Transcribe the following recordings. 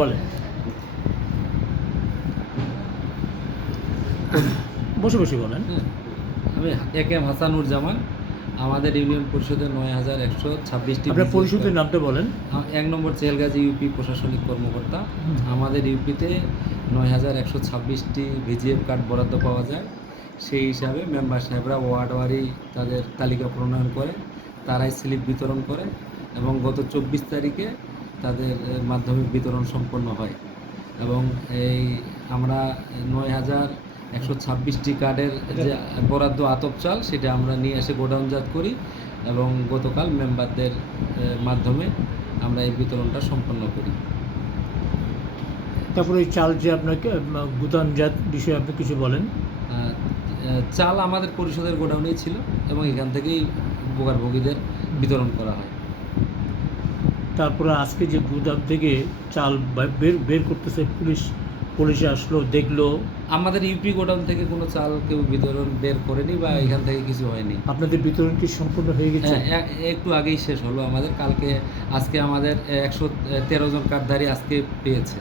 বলেন, বসে বসে বলেন। আমি একে হাসানুজ্জামান, আমাদের ইউনিয়ন পরিষদের ৯,১২৬টি আপনার পরিষদের নামটা বলেন। ১ নম্বর চেহেলগাজী ইউপি প্রশাসনিক কর্মকর্তা। আমাদের ইউপিতে ৯,১২৬টি ভিজিএফ কার্ড বরাদ্দ পাওয়া যায়। সেই হিসাবে মেম্বার সাহেবরা ওয়ার্ডওয়ারি তাদের তালিকা প্রণয়ন করে, তারাই স্লিপ বিতরণ করে এবং গত ২৪ তারিখে তাদের মাধ্যমিক বিতরণ সম্পন্ন হয় এবং এই আমরা ৯,১২৬টি কার্ডের যে বরাদ্দ আতপ চাল সেটা আমরা নিয়ে এসে গোডাউনজাত করি এবং গতকাল মেম্বারদের মাধ্যমে আমরা এই বিতরণটা সম্পন্ন করি। তারপরে এই চাল যে আপনাকে গুদামজাত বিষয়ে আপনি কিছু বলেন। চাল আমাদের পরিষদের গোডাউনেই ছিল এবং এখান থেকেই ভোগারভোগীদের বিতরণ করা হয়। তারপরে আজকে যে গুদাম থেকে চাল বের করতেছে পুলিশে আসলো, দেখলো। আমাদের ইউপি গোডাউন থেকে কোনো চাল কেউ বিতরণ বের করেনি বা এখান থেকে কিছু হয়নি। আপনাদের বিতরণ কি সম্পূর্ণ হয়ে গেছে? একটু আগেই শেষ হলো আমাদের। আজকে আমাদের ১১৩ জন কার্ডধারী আজকে পেয়েছে।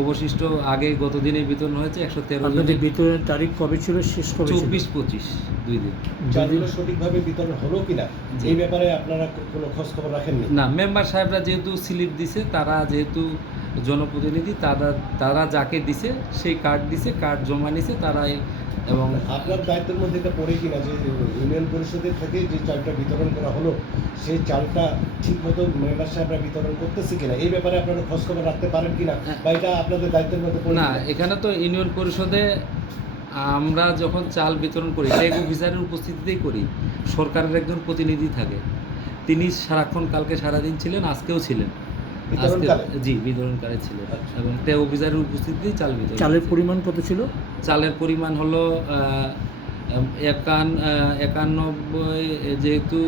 অবশিষ্ট আগে গত দিনে বিতরণ হয়েছে ১১৩ জন। আপনাদের বিতরণের তারিখ কবে ছিল, শেষ কবে? ২৪-২৫ 2 দিন। চালগুলো সঠিকভাবে বিতরণ হলো কিনা এই ব্যাপারে আপনারা কোনো খোঁজ খবর রাখেননি? না, মেম্বার সাহেবরা যেহেতু স্লিপ দিছে, তারা যেহেতু জনপ্রতিনিধি, তারা যাকে দিছে সেই কার্ড দিছে, কার্ড জমা নিছে তারাই। এবং আপনার দায়িত্বের মধ্যে এটা পড়ে কিনা যে ইউনিয়ন পরিষদের থেকে যে চালটা বিতরণ করা হলো সেই চালটা ঠিকমতো মেম্বার সাহেবরা বিতরণ করতেছে কিনা এই ব্যাপারে আপনারা খোঁজ খবর রাখতে পারেন কিনা, বা এটা আপনাদের দায়িত্বের মধ্যে পড়ে না, কিনা? এখানে তো ইউনিয়ন পরিষদে আমরা যখন চাল বিতরণ করি ট্যাগ অফিসারের উপস্থিতিতেই করি। সরকারের একজন প্রতিনিধি থাকে, তিনি সারাক্ষণ কালকে সারাদিন ছিলেন, আজকেও ছিলেন। জি, বিতরণকারী ছিলেন এবং ট্যাগ অফিসারের উপস্থিতিতেই চাল বিতরণ। চালের পরিমাণ কত ছিল? চালের পরিমাণ হলো ৯১, যেহেতু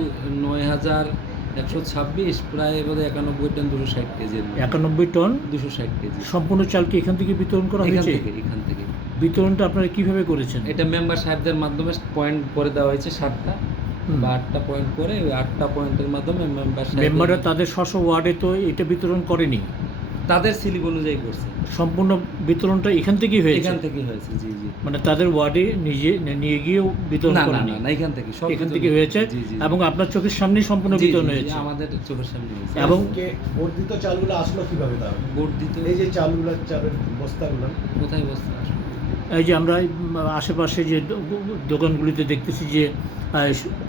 ৯,১২৬ প্রায় বোধহয় ৯১ টন ২৬০ কেজি। ৯১ টন ২৬০ কেজি সম্পূর্ণ চাল কি এখান থেকে বিতরণ করা হয়েছে? এখান থেকে। বিতরণটা আপনারা কিভাবে করেছেন? এটা মেম্বার সাহেবদের মাধ্যমে পয়েন্ট করে দেওয়া হয়েছে 7টা বা 8টা পয়েন্ট করে, ওই 8টা পয়েন্টের মাধ্যমে মেম্বাররা তাদের স্ব ওয়ার্ডে তো এটা বিতরণ করেনি, তাদের স্লিপ অনুযায়ী করছে। সম্পূর্ণ বিতরণটা এখান থেকেই হয়েছে? এখান থেকেই হয়েছে, জি জি। মানে তাদের ওয়ার্ডে নিয়ে গিয়েও বিতরণ করেনি? না, এখান থেকে সব এখান থেকে হয়েছে এবং আপনার চোখের সামনেই সম্পূর্ণ বিতরণ হয়েছে? আমাদের চোখের সামনে হয়েছে। এবং বর্ধিত চালগুলো আসলো কিভাবে? তাহলে বর্ধিত এই যে চালের বস্তাগুলো কোথায় বস্তা আসবে? এই যে আমরা আশেপাশে যে দোকানগুলিতে দেখতেছি যে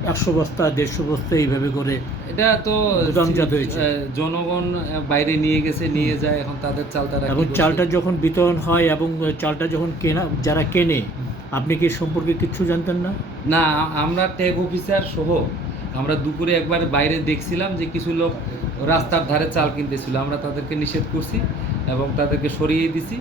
১০০ বস্তা ১৫০ বস্তা এইভাবে করে এটা তো গুদামজাত হয়েছে। জনগণ বাইরে নিয়ে গেছে, নিয়ে যায়, এখন তাদের চাল তারা। এবং চালটা যখন বিতরণ হয় এবং চালটা যখন যারা কেনে, আপনি কি সম্পর্কে কিছু জানতেন না? না, আমরা ট্যাগ অফিসার সহ আমরা দুপুরে একবার বাইরে দেখছিলাম যে কিছু লোক রাস্তার ধারে চাল কিনতেছিল। আমরা তাদেরকে নিষেধ করছি এবং তাদেরকে সরিয়ে দিছি।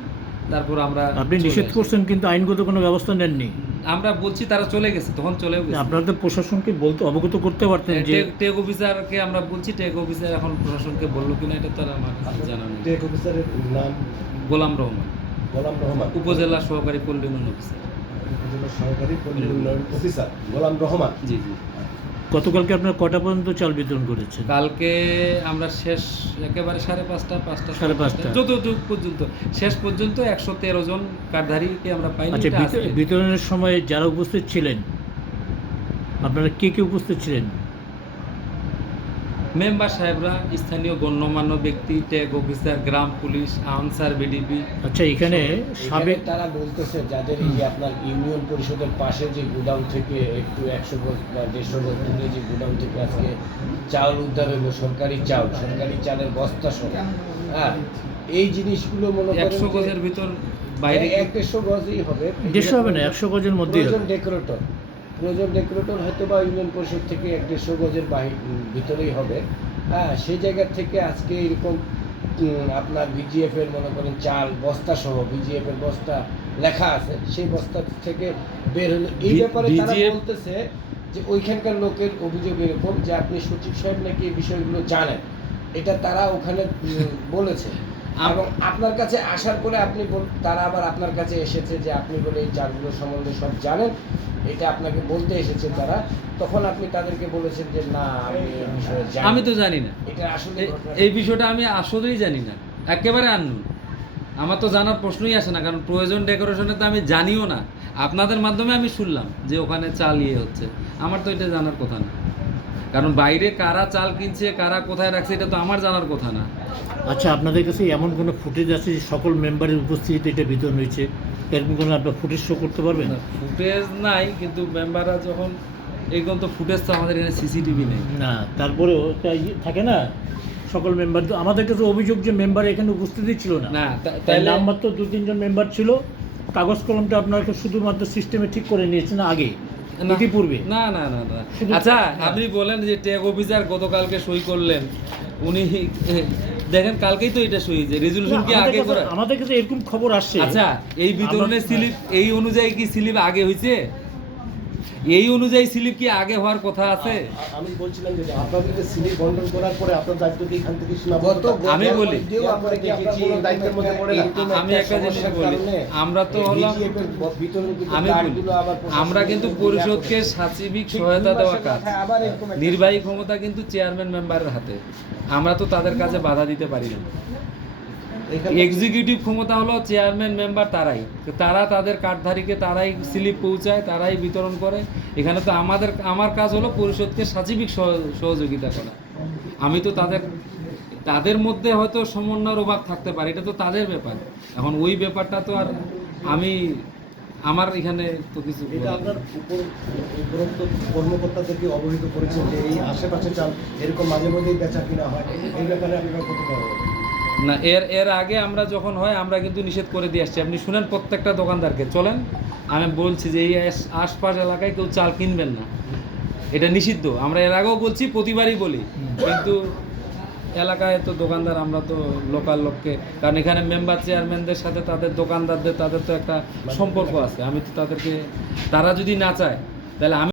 তারপর আপনি নিষেধ করছেন কিন্তু আইনগত কোনো ব্যবস্থা নেননি? আমরা বলছি তারা চলে গেছে, তখন চলেও গেছে। আপনারা তো প্রশাসনকে অবগত করতে পারতেন যে। ট্যাগ অফিসারকে আমরা বলছি, ট্যাগ অফিসার এখন প্রশাসনকে বললো কিনা এটা তো আর আমার জানা নেই। ট্যাগ অফিসারের নাম গোলাম রহমান, উপজেলা সহকারী পল্লী উন্নয়ন অফিসার। উপজেলা সহকারী পল্লী উন্নয়ন অফিসার গোলাম রহমান। জি জি। গতকালকে আপনারা কটা পর্যন্ত চাল বিতরণ করেছেন? কালকে আমরা শেষ একেবারে 5:30 5:30 যতটুকু পর্যন্ত শেষ পর্যন্ত ১১৩ জন কার্ডধারীকে আমরা পাইনি। আচ্ছা, বিতরণের সময় যারা উপস্থিত ছিলেন, আপনারা কে কে উপস্থিত ছিলেন? মেম্বার সাহেবরা, স্থানীয় গণ্যমান্য ব্যক্তি, ট্যাগ অফিসার, গ্রাম পুলিশ, আনসার, বিডিপি। আচ্ছা, এখানে সাবেক তারা বলতেছে যাদের এই যে আপনার ইউনিয়ন পরিষদের পাশে যে গুদাম থেকে একটু ১০০ গজ বা ১৫০ গজ দূরে যে গুদাম থেকে আজকে চাল উদ্ধার হলো, সরকারি চালের বস্তা সহ, হ্যাঁ, এই জিনিসগুলো মনে করেন ১০০ গজের ভিতর বাইরে ১-১৫০ গজই হবে। 150 হবে না, 100 গজের মধ্যে প্রয়োজন ডেকোরেটর হয়তো বা ইউনিয়ন পরিষদ থেকে ১-১৫০ গজের ভিতরেই হবে। হ্যাঁ, সেই জায়গা থেকে আজকে এরকম আপনার বিজিএফ এর মনে করেন চাল বস্তা সহ বিজিএফ এর বস্তা লেখা আছে, সেই বস্তা থেকে বের হলো। এই ব্যাপারে তারা বলতেছে যে ওইখানকার লোকের অভিযোগ এরকম যে আপনি সচিব সাহেব নাকি এই বিষয়গুলো জানেন, এটা তারা ওখানে বলেছে। এবং আপনার কাছে আসার পরে তারা আবার আপনার কাছে এসেছে যে আপনি বলে এই চালগুলো সম্বন্ধে সব জানেন, এটা আপনাকে বলতে এসেছে তারা। তখন আপনি তাদেরকে বলেছেন যে না, আমি এই বিষয়ে জানি। আমি তো জানি না, এটা আসলে এই বিষয়টা আমি আসলেই জানি না। একেবারে আননোন। আমার তো জানার প্রশ্নই আসে না, কারণ প্রয়োজন ডেকোরেশনে তো আমি জানিও না, আপনাদের মাধ্যমে আমি শুনলাম যে ওখানে চাল ইয়ে হচ্ছে। আমার তো এটা জানার কথা না, কারণ বাইরে কারা চাল কিনছে, কারা কোথায় রাখছে, এটা তো আমার জানার কথা না। আচ্ছা, আপনাদের কাছে এমন কোনো ফুটেজ আছে যে সকল মেম্বারের উপস্থিতিতে এটা বিতরণ হয়েছে, এরকম কোনো আপনার ফুটেজ শো করতে পারবেন? ফুটেজ নাই, কিন্তু মেম্বাররা যখন এইরকম তো ফুটেজ তো আমাদের এখানে সিসিটিভি নেই। না, তারপরেও একটা থাকে না, সকল মেম্বার তো আমাদের কাছে অভিযোগ যে মেম্বার এখানে উপস্থিতই ছিল না। না তাই তাইলে নাম্বার তো 2-3 জন মেম্বার ছিল, কাগজ কলমটা আপনারা শুধুমাত্র সিস্টেমে ঠিক করে নিয়েছেন আগে না, ইতিপূর্বে। না না না না শুধু- আচ্ছা, আপনি বলেন যে ট্যাগ অফিসার গতকালকে সই করলেন, উনি দেখেন কালকেই তো এটা সই হয়েছে, রেজলিউশন কি আগে করা? আমাদের কাছে এরকম খবর আসছে। আচ্ছা, এই বিতরণের স্লিপ এই অনুযায়ী কি স্লিপ আগে হয়েছে? এই অনুযায়ী স্লিপ কি আগে হওয়ার কথা আছে? আমি বলছিলাম যে আপনাদের যে স্লিপ বন্টন করার পরে আপনার দায়িত্ব কি এখান থেকে আমি বলি, আমরা কি আপনার কোনো দায়িত্বের মধ্যে পড়ে না? আমি একটা জিনিস বলি, আমরা তো হলাম, আমি বলি, আমরা কিন্তু পরিষদকে সাচিবিক সহায়তা দেওয়া কাজ, নির্বাহী ক্ষমতা কিন্তু চেয়ারম্যান মেম্বারের হাতে, আমরা তো তাদের কাছে বাধা দিতে পারি না। এক্সিকিউটিভ ক্ষমতা হলো চেয়ারম্যান মেম্বার, তারা তাদের কার্ডধারীকে তারাই স্লিপ পৌঁছায়, তারাই বিতরণ করে। এখানে তো আমার কাজ হলো পরিষদকে সাচিবিক সহযোগিতা করা। আমি তো তাদের মধ্যে হয়তো সমন্বয়ের অভাব থাকতে পারে, এটা তো তাদের ব্যাপার। এখন ওই ব্যাপারটা তো আর আমার এখানে তো কিছু এটা বলার আপনার উপরোক্ত কর্মকর্তাদেরকে অবহিত করেছেন যে এই আশেপাশে চাল এরকম মাঝে মধ্যেই বেচা কিনা হয়, এই ব্যাপারে আপনারা কত পারবেন? না, এর আগে আমরা যখন হয় আমরা কিন্তু নিষেধ করে দিয়ে আসছি। আপনি শুনেন প্রত্যেকটা দোকানদারকে, চলেন আমি বলছি যে এই আশপাশ এলাকায় কেউ চাল কিনবেন না, এটা নিষিদ্ধ। আমরা এর আগেও বলছি, প্রতিবারই বলি, কিন্তু এলাকায় তো দোকানদার, আমরা তো লোকাল লোককে, কারণ এখানে মেম্বার চেয়ারম্যানদের সাথে তাদের দোকানদারদের তাদের তো একটা সম্পর্ক আছে। আমি তো তাদেরকে, তারা যদি না চায় তাহলে আমি